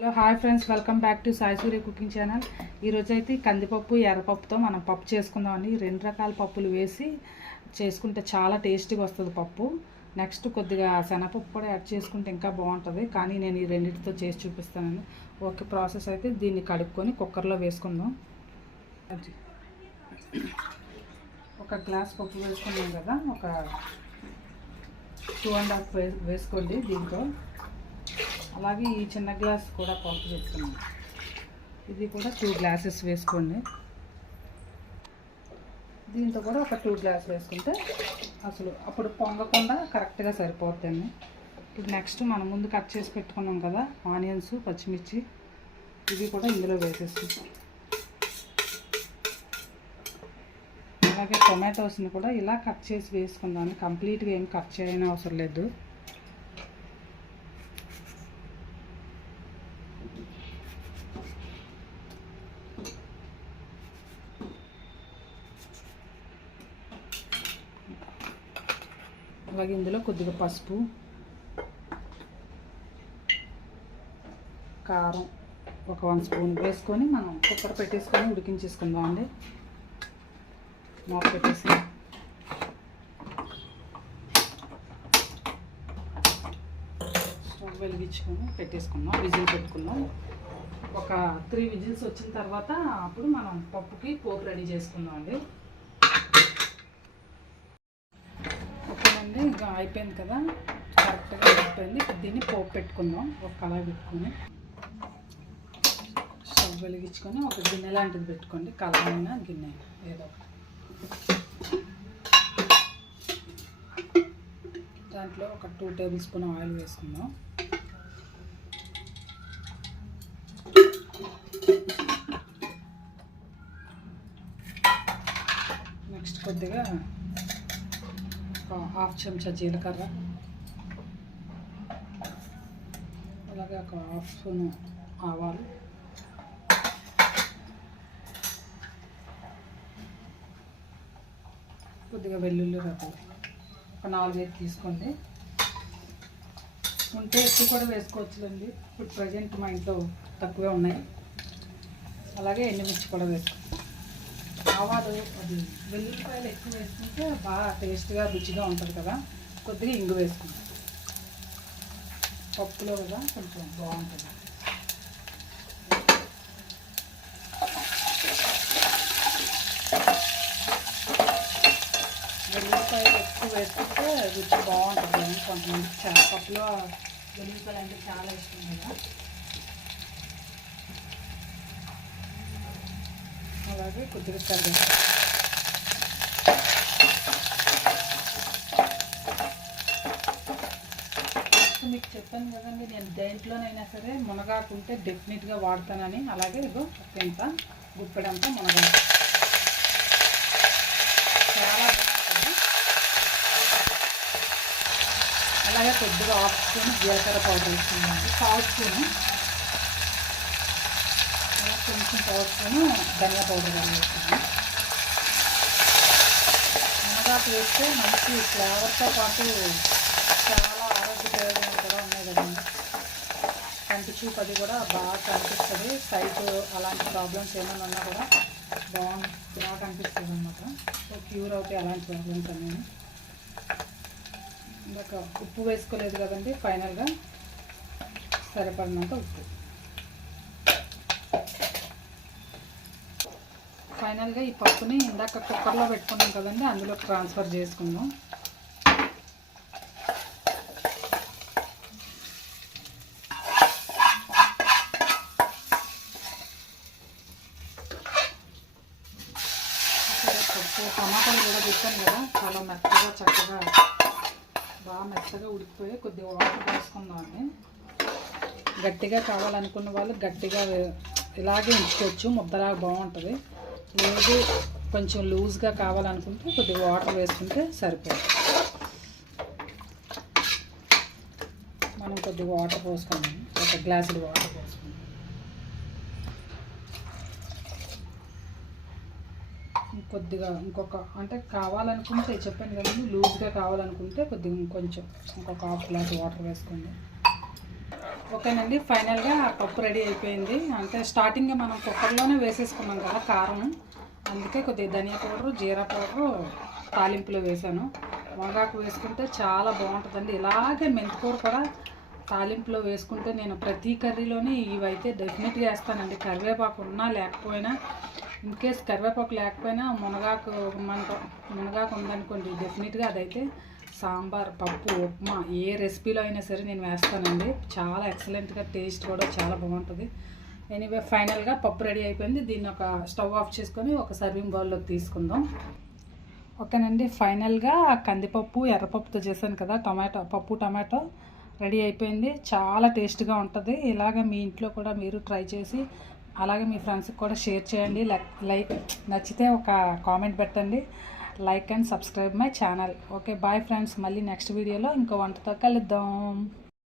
Hello hi friends, welcome back to Sai Surya cooking channel. ఈరోజు అయితే కందిపప్పు ఎర్రపప్పుతో మనం పప్పు చేసుకుందామండి. 2 రకాల పప్పులు వేసి చేసుకుంటే చాలా టేస్టీగా వస్తుంది పప్పు. నెక్స్ట్ కొద్దిగా శనగపప్పు కూడా యాడ్ చేసుకుంటే ఇంకా బాగుంటుంది, కానీ నేను ఈ రెండింటితో చేసి చూపిస్తానండి. ఓకే, ప్రాసెస్ అయితే దీన్ని కడుక్కొని కుక్కర్లో వేసుకుందాం. ఒక గ్లాస్ పప్పు వేసుకున్నాం కదా, ఒక 2.5 వేసుకోండి దీంతో. అలాగే ఈ చిన్న గ్లాస్ కూడా కొలత చెప్తున్నాం, ఇది కూడా 2 గ్లాసెస్ వేసుకోండి. దీంతో కూడా ఒక 2 గ్లాస్ వేసుకుంటే అసలు అప్పుడు పొంగకుండా కరెక్ట్గా సరిపోతుంది. ఇప్పుడు నెక్స్ట్ మనం ముందు కట్ చేసి పెట్టుకున్నాం కదా ఆనియన్స్, పచ్చిమిర్చి, ఇవి కూడా ఇందులో వేసేసుకుంటాం. అలాగే టొమాటోస్ని కూడా ఇలా కట్ చేసి వేసుకుందాం. కంప్లీట్గా ఏం కట్ చేయని అవసరం లేదు. అలాగే ఇందులో కొద్దిగా పసుపు, కారం ఒక 1 స్పూన్ వేసుకొని మనం కుక్కర్ పెట్టేసుకొని ఉడికించేసుకుందాం అండి. మూత పెట్టేసి స్టవ్ వెలిగించుకొని పెట్టేసుకుందాం, విజిల్ పెట్టుకుందాం. ఒక 3 విజిల్స్ వచ్చిన తర్వాత అప్పుడు మనం పప్పుకి పోపు రెడీ చేసుకుందాం అండి. ఇంకా అయిపోయింది కదా, కరెక్ట్గా అయిపోయింది. దీన్ని పోపు పెట్టుకుందాం. ఒక కళాయి పెట్టుకొని స్టవ్ వెలిగించుకొని ఒక గిన్నె లాంటిది పెట్టుకోండి, కళాయి అయినా గిన్నె అయినా ఏదో ఒకటి. దాంట్లో ఒక 2 టేబుల్ స్పూన్ ఆయిల్ వేసుకుందాం. నెక్స్ట్ కొద్దిగా 1/2 చెంచా జీలకర్ర, అలాగే ఒక 1/2 స్పూన్ ఆవాలు, కొద్దిగా వెల్లుల్లి రవ్వ, ఒక 4 తీసుకోండి. ఉంటే ఎక్కువ కూడా వేసుకోవచ్చులండి, ఇప్పుడు ప్రజెంట్ మా ఇంట్లో తక్కువే ఉన్నాయి. అలాగే ఎండుమిర్చి కూడా వేసుకోండి. ఆవాలు, అది వెల్లుల్లిపాయలు ఎక్కువ వేసుకుంటే బాగా టేస్ట్గా రుచిగా ఉంటుంది కదా. కొద్దిగా ఇంగు వేసుకుంటాం పప్పులో కదా, కొంచెం బాగుంటుంది. వెల్లుల్లిపాయలు ఎక్కువ వేసుకుంటే రుచి బాగుంటుంది. కొంతమంది పప్పులో వెల్లుల్లిపాయలు అంటే చాలా ఇష్టం కదా. అలాగే కొద్దిగా కరివేపాకు, మీకు చెప్పాను కదండి, నేను దేంట్లోనైనా సరే మునగాకుంటే డెఫినెట్గా వాడతానని. అలాగే ఇగో ఇంత గుప్పెడంతా మునగాకు చాలా బాగుంటుంది. అలాగే కొద్దిగా 1/2 స్పూన్ జీలకర్ర పౌడర్ వేసుకుందామండి, 1/4 స్పూను, కొంచెం 1/4 స్పూను ధనియా పౌడర్ వేసుకున్నాం. మునగాకు వేస్తే మంచి ఫ్లేవర్తో పాటు చాలా ఆరోగ్య ప్రయోజనాలు కూడా ఉన్నాయి కదండి. కంటి చూపు అది కూడా బాగా కనిపిస్తుంది. సైట్ అలాంటి ప్రాబ్లమ్స్ ఏమైనా ఉన్నా కూడా బాగా కనిపిస్తుంది అన్నమాట. సో క్యూర్ అవుతాయి అలాంటి ప్రాబ్లమ్స్ అన్నీ. ఇందాక ఉప్పు వేసుకోలేదు కదండి, ఫైనల్గా సరిపడినంత ఉప్పు. ఫైనల్గా ఈ పప్పుని ఇందాక కుక్కర్లో పెట్టుకున్నాం కదండి, అందులో ట్రాన్స్ఫర్ చేసుకుందాం. టమాటాలు కూడా పెట్టాను కదా, చాలా మెత్తగా చక్కగా బాగా మెత్తగా ఉడికిపోయి కొద్దిగా వాటర్ వేసుకుందామండి. గట్టిగా కావాలనుకున్న వాళ్ళు గట్టిగా ఇలాగే ఉంచుకోవచ్చు, ముద్దలాగా బాగుంటుంది. లేదు కొంచెం లూజ్గా కావాలనుకుంటే కొద్దిగా వాటర్ వేసుకుంటే సరిపోతుంది. మనం కొద్దిగా వాటర్ పోసుకుందాం, ఒక గ్లాసుడు వాటర్ పోసుకుందాం. కొద్దిగా ఇంకొక అంటే కావాలనుకుంటే చెప్పాను కదండి, లూజ్గా కావాలనుకుంటే కొద్దిగా ఇంకొంచెం ఇంకొక 1/2 గ్లాస్ వాటర్ వేసుకోండి. ఓకేనండి, ఫైనల్గా పప్పు రెడీ అయిపోయింది. అంటే స్టార్టింగ్గా మనం కుక్కర్లోనే వేసేసుకున్నాం కదా కారం, అందుకే కొద్దిగా ధనియా పౌడరు, జీరా పౌడరు తాలింపులో వేసాను. మునగాకు వేసుకుంటే చాలా బాగుంటుందండి. ఇలాగే మెంతికూర కూడా తాలింపులో వేసుకుంటే నేను ప్రతి కర్రీలోనే ఇవైతే డెఫినెట్గా వేస్తానండి. కరివేపాకు ఉన్నా లేకపోయినా, ఇన్ కేస్ కరివేపాకు లేకపోయినా మునగాకు ఉందనుకోండి, డెఫినెట్గా అదైతే సాంబార్, పప్పు, ఉప్మా ఏ రెసిపీలో అయినా సరే నేను వేస్తానండి. చాలా ఎక్సలెంట్గా, టేస్ట్ కూడా చాలా బాగుంటుంది. ఎనీవే ఫైనల్గా పప్పు రెడీ అయిపోయింది. దీన్ని ఒక స్టవ్ ఆఫ్ చేసుకొని ఒక సర్వింగ్ బౌల్లోకి తీసుకుందాం. ఓకేనండి, ఫైనల్గా కందిపప్పు ఎర్రపప్పుతో చేశాను కదా, టమాటో రెడీ అయిపోయింది. చాలా టేస్ట్గా ఉంటుంది. ఇలాగ మీ ఇంట్లో కూడా మీరు ట్రై చేసి అలాగే మీ ఫ్రెండ్స్కి కూడా షేర్ చేయండి. లైక్ నచ్చితే ఒక కామెంట్ పెట్టండి. Like and subscribe my channel. Okay, bye friends. మళ్ళీ నెక్స్ట్ వీడియోలో ఇంకో వంటతో కలుద్దాం.